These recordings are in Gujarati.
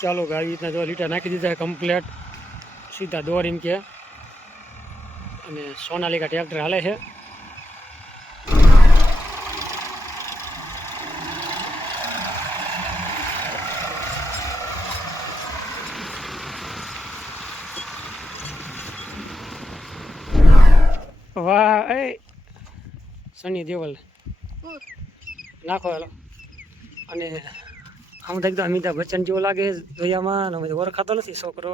ચાલો ગાડી રીતના જો લીટા નાખી દીધા છે કમ્પ્લેટ સીધા દોર એમ કે અને સોનાલિકા ટ્રેક્ટર હાલે છે વાહ એ સની દેવલ નાખો હાલો અને આમ તો એકદમ અમિતાભ બચ્ચન જેવો લાગે જોયામાં અમે ઓળખાતો નથી છોકરો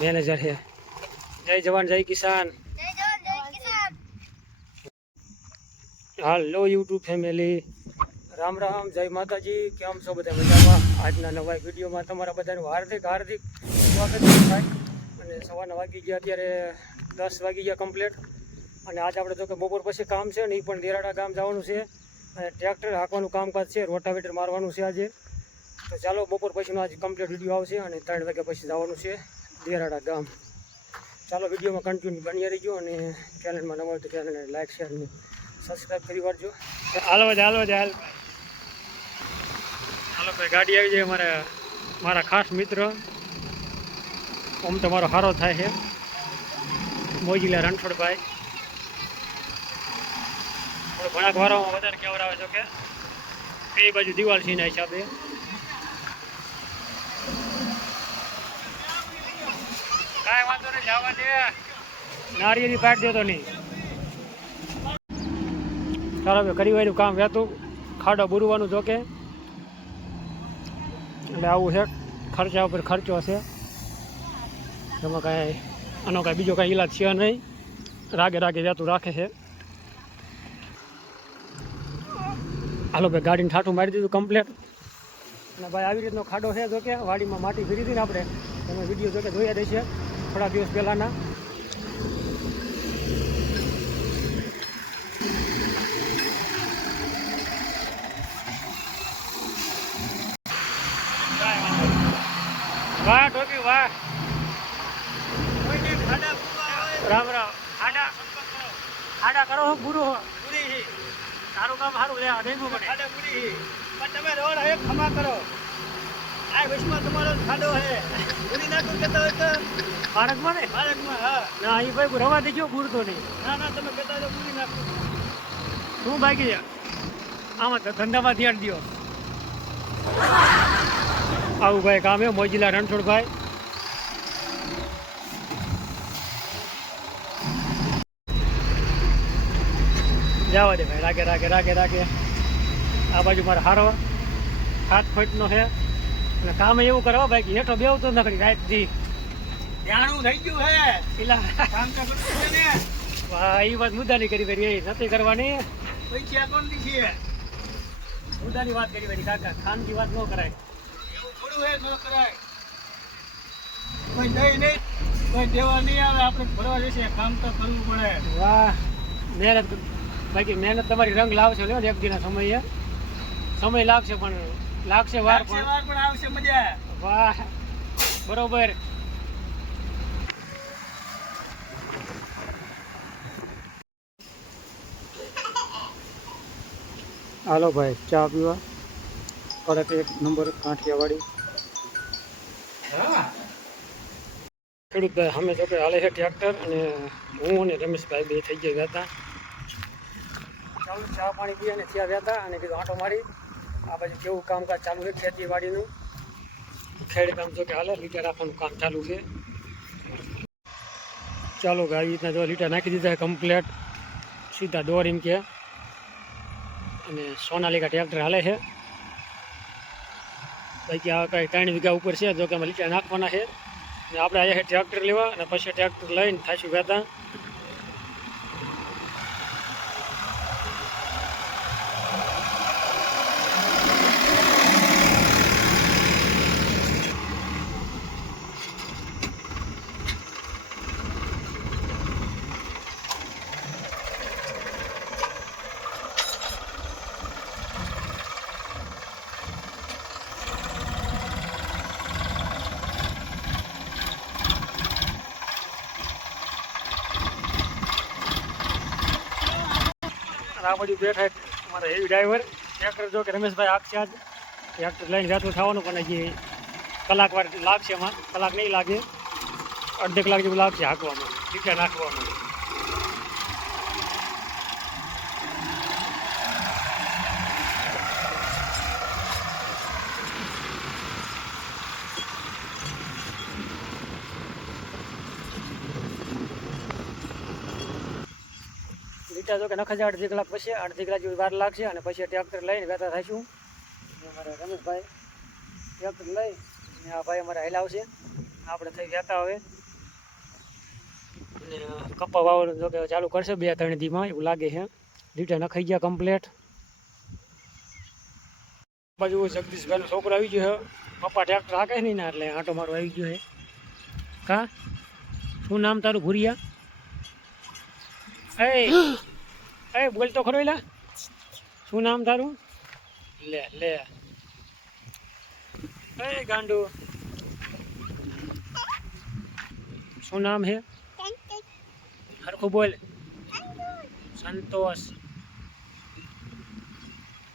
મેનેજર છે જય જવાન જય કિસાન હાલો યુટ્યુબ ફેમિલી રામ રામ જય માતાજી કેમ છો બધા મજામાં આજના નવા વિડીયોમાં તમારા બધાનું હાર્દિક હાર્દિક સ્વાગત થાય અને સવારના વાગી ગયા અત્યારે 10 વાગી ગયા કમ્પ્લીટ અને આજ આપણે જો કે બપોર પછી કામ છે ને એ પણ દેરાડા ગામ જવાનું છે અને ટ્રેક્ટર હાંકવાનું કામકાજ છે રોટાવેટર મારવાનું છે આજે તો ચાલો બપોર પછીનો આજે કમ્પ્લીટ વિડીયો આવશે અને 3 વાગ્યા પછી જવાનું છે દેરાડા ગામ ચાલો વિડીયોમાં કન્ટિન્યુ બની રહીજો અને ચેનલમાં નવા હોય તો ચેનલને લાઈક શેર અને સબસ્ક્રાઈબ કરી વાળજો હાલો ભાઈ ગાડી આવી જાય મારા ખાસ મિત્ર આમ તો મારો સારો થાય છે મોજીલા રણછોડભાઈ થોડું ઘણા વારોમાં વધારે કેવરાવે છે કે કઈ બાજુ દિવાલ છે એના હિસાબે કાંઈ વાંધો નહીં જવા દે નારિયેળી પાટ દેતો નહીં ચાલો ભાઈ કરી વાળું કામ વહેતું ખાડો બુરવાનું જોકે એટલે આવું છે ખર્ચા ઉપર ખર્ચો છે એમાં કાંઈ આનો કાંઈ બીજો કાંઈ ઈલાજ છે નહીં રાગે વહેતું રાખે છે હાલો ભાઈ ગાડીને ઠાઠું મારી દીધું કમ્પ્લેટ અને ભાઈ આવી રીતનો ખાડો છે જોકે વાડીમાં માટી ભરી હતી ને આપણે તમે વિડીયો જોકે જોયા દેશે થોડા દિવસ પહેલાંના વાહ ટોપી વાહ રામ રામ આડા કરો પૂરું હો પૂરી સારું કામ સારું લે અઢેગું પડે આડા પૂરી પણ તમે રોડ હે ખમા કરો આ વિશમાં તમારો ખાડો હે પૂરી નાખો કેતા હોય તો બાળકમાં હા ના અહીં ભાઈ રવા દેજો પૂરતો નહીં ના તમે કહેતા હોય પૂરી નાખો શું બાકી છે આમાં ધંધામાં ધ્યાન દો આવું ભાઈ કામ હે મોજીલા રણછોડભાઈ જવા દે ભાઈ રાગે આ બાજુ મારે હારો 7 ફૂટનો છે અને કામ એવું કરવા ભાઈ કે હેઠો બેવતો નથી રાતથી જાણું થઈ ગયું હે પેલા કામ તો કરવું છે ને વાહ એ વાત મુદ્દાની કરી એ નથી કરવાની પૈસા કોણ દીધી છે મુદ્દાની વાત કરી કાકા ખાનની વાત ન કરાય એવું થોડું હે ન કરાય કોઈ દઈ નહીં કોઈ દેવા નહીં આવે આપણે ભરવા જશે કામ તો કરવું પડે વાહ મહેનત બાકી મહેનત તમારી રંગ લાવશે લ્યો એક દિનના સમય લાગશે પણ લાગશે વાર પણ આવશે મજા વાહ બરોબર હાલો ભાઈ ચા પીવા કડક 1 નંબર કાંઠિયાવાડી ખેડૂત ભાઈ અમે જો કે હાલે છે ટ્રેક્ટર અને હું અને રમેશભાઈ બે થઈ ગયા હતા ચાલુ ચા પાણી પી અને ત્યાં વ્યાતા અને કીધું આંટો મારી આ બાજુ કેવું કામકાજ ચાલુ છે ખેતીવાડીનું ખેડ કામ જો કે હાલે લીટા રાખવાનું કામ ચાલુ છે ચાલો ગાડી રીતના જો લીટા નાખી દીધા કમ્પ્લેટ સીધા દોર એમ કે અને સોનાલિકા ટ્રેક્ટર હાલે છે બાકી આ કાંઈ 3 વીઘા ઉપર છે જો કે અમે લીટા નાખવાના છે અને આપણે આવ્યા છે ટ્રેક્ટર લેવા અને પછી ટ્રેક્ટર લઈને થાશું વ્યાતા આ બાજુ બેઠા અમારા હેવી ડ્રાઈવર ટ્રેક્ટર જો કે રમેશભાઈ આપશે આજ ટ્રેક્ટર લઈને વહેતું થવાનું પણ હજી કલાક વાર લાગશે એમાં કલાક નહીં લાગે અડધે કલાક જેવું લાગશે હાંકવામાં ટીકા નાખવામાં લીટા જો કે નખાશે અડધી કલાક પછી અડધી કલાક જેવી વાર લાગશે અને પછી ટ્રેક્ટર લઈને વહેતા થઈશું અમારા રમેશભાઈ ટ્રેક્ટર લઈ અને આ ભાઈ અમારે હલાવશે આપણે થઈ વહેતા હવે અને કપા વાવવાનું જો કે ચાલુ કરશે 2-3 દીમાં એવું લાગે છે લીટા નખાઈ ગયા કમ્પ્લેટ બાજુ જગદીશભાઈનો છોકરો આવી ગયો છે પપ્પા ટ્રેક્ટર હાકે નહીં ના એટલે આંટો મારો આવી ગયો છે કા શું નામ તારું ભૂરિયા એ બોલ તો ખરો એલા શું નામ તારું લે લે એ ગાંડુ શું નામ હે હરખું બોલ સંતોષ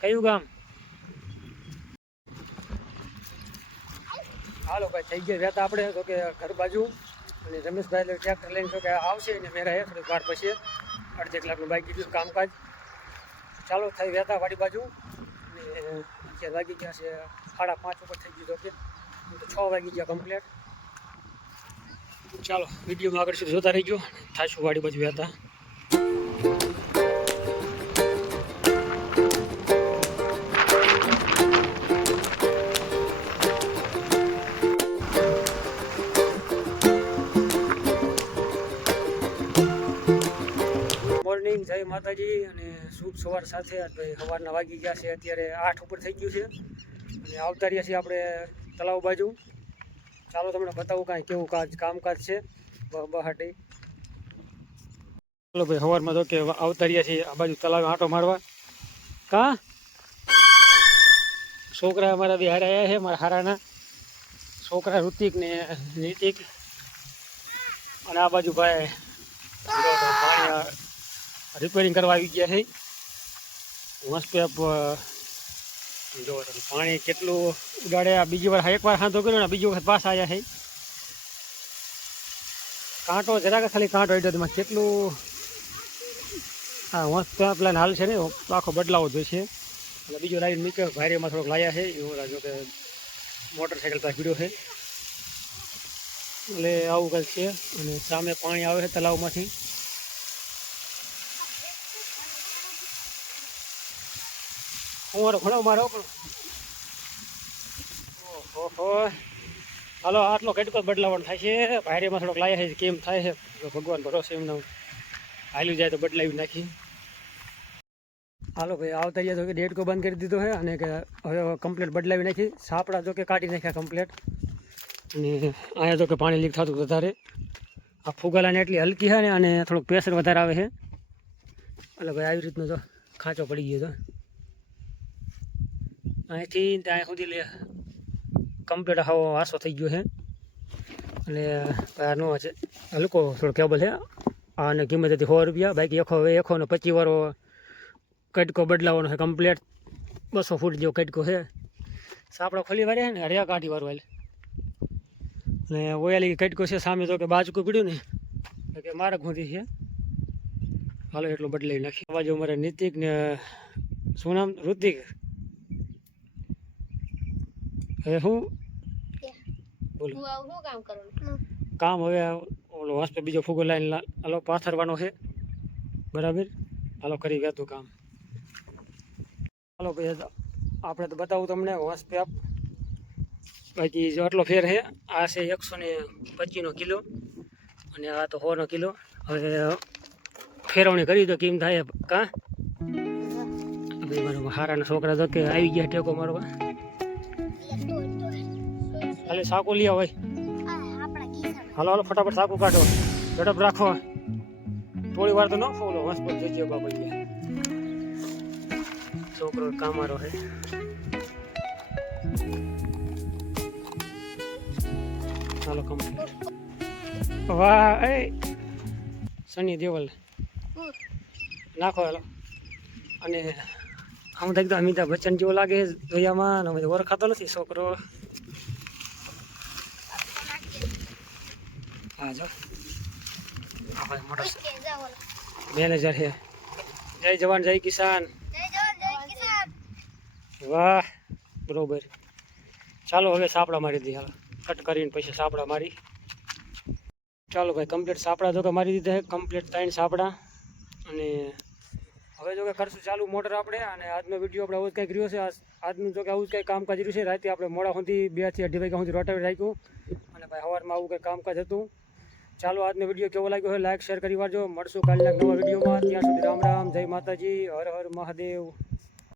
કયું ગામ હાલો ભાઈ થઈ ગયા રહેતા આપણે તો કે ઘર બાજુ અને રમેશભાઈ ટ્રેક્ટર લઈને તો કે આવશે ને મેરા થોડીક વાર પછી અડધી કલાકનું બાઈક કીધું કામકાજ ચાલો થઈ રહેતા વાડી બાજુ અને અત્યારે વાગી ગયા છે 5:30 ઉપર થઈ ગયું તો કે 6 વાગી ગયા કમ્પ્લીટ ચાલો વિડીયોમાં આગળ સુધી જોતા રહીજો થાશું વાડી બાજુ રહેતા મોર્નિંગ જય માતાજી અને શુભ સવાર સાથે ભાઈ સવારના વાગી ગયા છે અત્યારે 8 ઉપર થઈ ગયું છે અને આવતા રહ્યા છીએ આપણે તળાવ બાજુ ચાલો તમને બતાવું કાંઈ કેવું કામકાજ છે બહાટી ચાલો ભાઈ સવારમાં તો કે આવતા રહ્યા છીએ આ બાજુ તળાવ આંટો મારવા કા છોકરા અમારા બી હારા આવ્યા છે મારા હારાના છોકરા ઋતિક ને નીતિક અને આ બાજુ ભાઈ રિપેરિંગ કરવા આવી ગયા છે મસ્ત જો પાણી કેટલું ઉડાડે આ બીજી વાર એકવાર હાંધો કર્યો ને બીજી વખત પાસ આવ્યા છે કાંટો જરાક ખાલી કાંટો એમાં કેટલું હા મસ્ત પ્લાન હાલ છે ને આખો બદલાવો જોઈશે એટલે બીજો લાઈન નીકળ્યો ભાઈમાં થોડોક લાયા છે એવો જો કે મોટરસાઇકલ પાસે ભીડ્યો છે એટલે આવું કંઈક છે અને સામે પાણી આવે છે તળાવમાંથી હું ઘણો મારો પણ ઓહો હાલો આટલો કટકો બદલાવાનો થાય છે ભાઈમાં થોડોક લાયા છે કેમ થાય છે ભગવાન ભરોસે એમને હાલ્યું જાય તો બદલાવી નાખી હાલો ભાઈ આવતા રહ્યા તો કે ડેટકો બંધ કરી દીધો છે અને કે હવે કમ્પ્લીટ બદલાવી નાખી સાપડા જો કે કાઢી નાખ્યા કમ્પ્લીટ અને અહીંયા તો કે પાણી લીક થતું વધારે આ ફુગાલાને એટલી હલકી છે ને અને થોડુંક પ્રેશર વધારે આવે છે એટલે ભાઈ આવી રીતનો તો ખાંચો પડી ગયો તો અહીંથી ત્યાં સુધી લે કમ્પ્લીટ આવો વાસો થઈ ગયો છે એટલે આનો છે હલકો થોડો કેબલ છે આને કિંમત હતી 100 રૂપિયા બાકી એકો ને 25 વાળો કટકો બદલાવાનો છે કમ્પ્લીટ 200 ફૂટ જેવો કટકો છે સાપડો ખોલી વાળે ને હરિયા કાઢી વાળો એટલે અને ઓયાલી કટકો છે સામે તો કે બાજકું પીડ્યું ને કે મારા ઘૂંધી છે હાલો એટલું બદલાવી નાખી બાજુ અમારે નીતિક ને શું નામ ઋતિક હવે હું બોલો કામ હવે ઓલો વાસ્તે બીજો ફૂગો લાઈન હાલો પાથરવાનો છે બરાબર હાલો કરી ગયા કામ હાલો ભાઈ આપણે તો બતાવું તમને વાસ્તે આપ બાકી જો આટલો ફેર છે આ છે 125 કિલો અને આ તો 100 કિલો હવે ફેરવણી કરી તો કેમ થાય કા ભાઈ મારા હારાના છોકરા તો કે આવી ગયા ટેકો મારવા હાલે સાકુ લઈ આવો હાલો હાલો ફટાફટ સાકુ કાઢો ઝડપ રાખો થોડી વાર તો ન ફોલો હોસ્પિટલ જઈ ગયો બાબા છોકરો કામારો છે હાલો કમ્પ્લીટ વાહ એ સની દેવલ નાખો હાલો અને આમ તો એકદમ અમિતાભ બચ્ચન જેવો લાગે જોયામાં, અને ઓળખાતો નથી છોકરો. હા જો આ ભાઈ મોટો મેનેજર છે. જય જવાન જય કિસાન. વાહ બરોબર. ચાલો હવે સાપડા મારી દઈએ. હાલો કટ કરીને પછી સાપડા મારી. ચાલો ભાઈ કમ્પ્લીટ સાપડા જો કે મારી દીધા છે, કમ્પ્લીટ 3 સાપડા. અને હવે જો કે કરશું ચાલુ મોટર આપણે. અને આજનો વિડીયો આપણે આવું જ કંઈક રહ્યો છે. આજનું જો કે આવું જ કંઈક કામકાજ રહ્યું છે. રાતે આપણે મોડા સુધી 2 થી 2:30 વાગ્યા સુધી રોટાવી રાખ્યું. અને ભાઈ સવારમાં આવું કંઈક કામકાજ હતું. ચાલો આજનો વિડીયો કેવો લાગ્યો હોય લાઈક શેર કરી વાળજો. મળશું કાલના નવા વિડીયોમાં. ત્યાં સુધી રામ રામ, જય માતાજી, હર હર મહાદેવ.